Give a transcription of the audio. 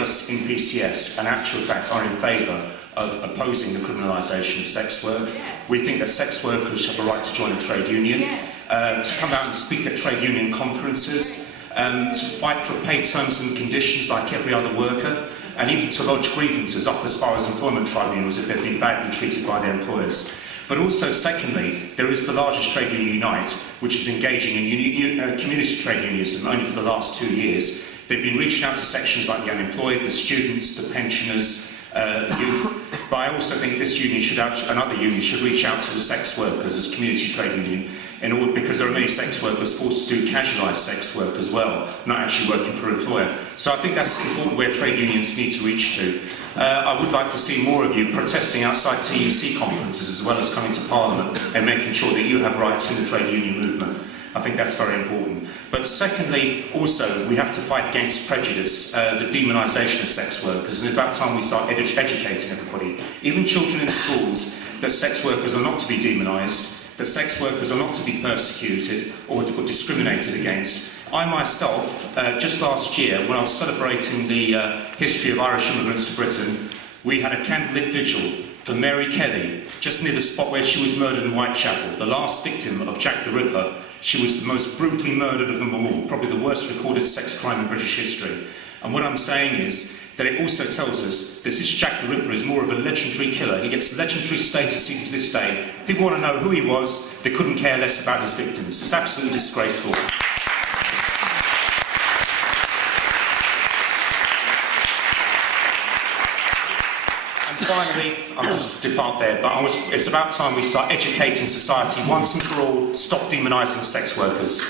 of us in PCS, in actual fact, are in favour of opposing the criminalisation of sex work. Yes. We think that sex workers have a right to join a trade union, to come out and speak at trade union conferences, to fight for paid terms and conditions like every other worker, and even to lodge grievances up as far as employment tribunals if they've been badly treated by their employers. But also, secondly, there is the largest trade union, Unite, which is engaging in community trade unionism only for the last 2 years. They've been reaching out to sections like the unemployed, the students, the pensioners, the youth. But I also think this union should, another union should reach out to the sex workers as community trade union, in order, because there are many sex workers forced to do casualised sex work as well, not actually working for an employer. So I think that's important where trade unions need to reach to. I would like to see more of you protesting outside TUC conferences as well as coming to Parliament and making sure that you have rights in the trade union movement. I think that's very important. But secondly, also, we have to fight against prejudice, the demonisation of sex workers, and it's about time we start educating everybody, even children in schools, that sex workers are not to be demonised, that sex workers are not to be persecuted or discriminated against. I myself, just last year, when I was celebrating the history of Irish immigrants to Britain, we had a candlelit vigil for Mary Kelly, just near the spot where she was murdered in Whitechapel, the last victim of Jack the Ripper. She was the most brutally murdered of them all, probably the worst recorded sex crime in British history. And what I'm saying is that it also tells us that this Jack the Ripper is more of a legendary killer. He gets legendary status even to this day. People want to know who he was, they couldn't care less about his victims. It's absolutely disgraceful. Finally, I'll just depart there, but it's about time we start educating society once and for all, stop demonising sex workers.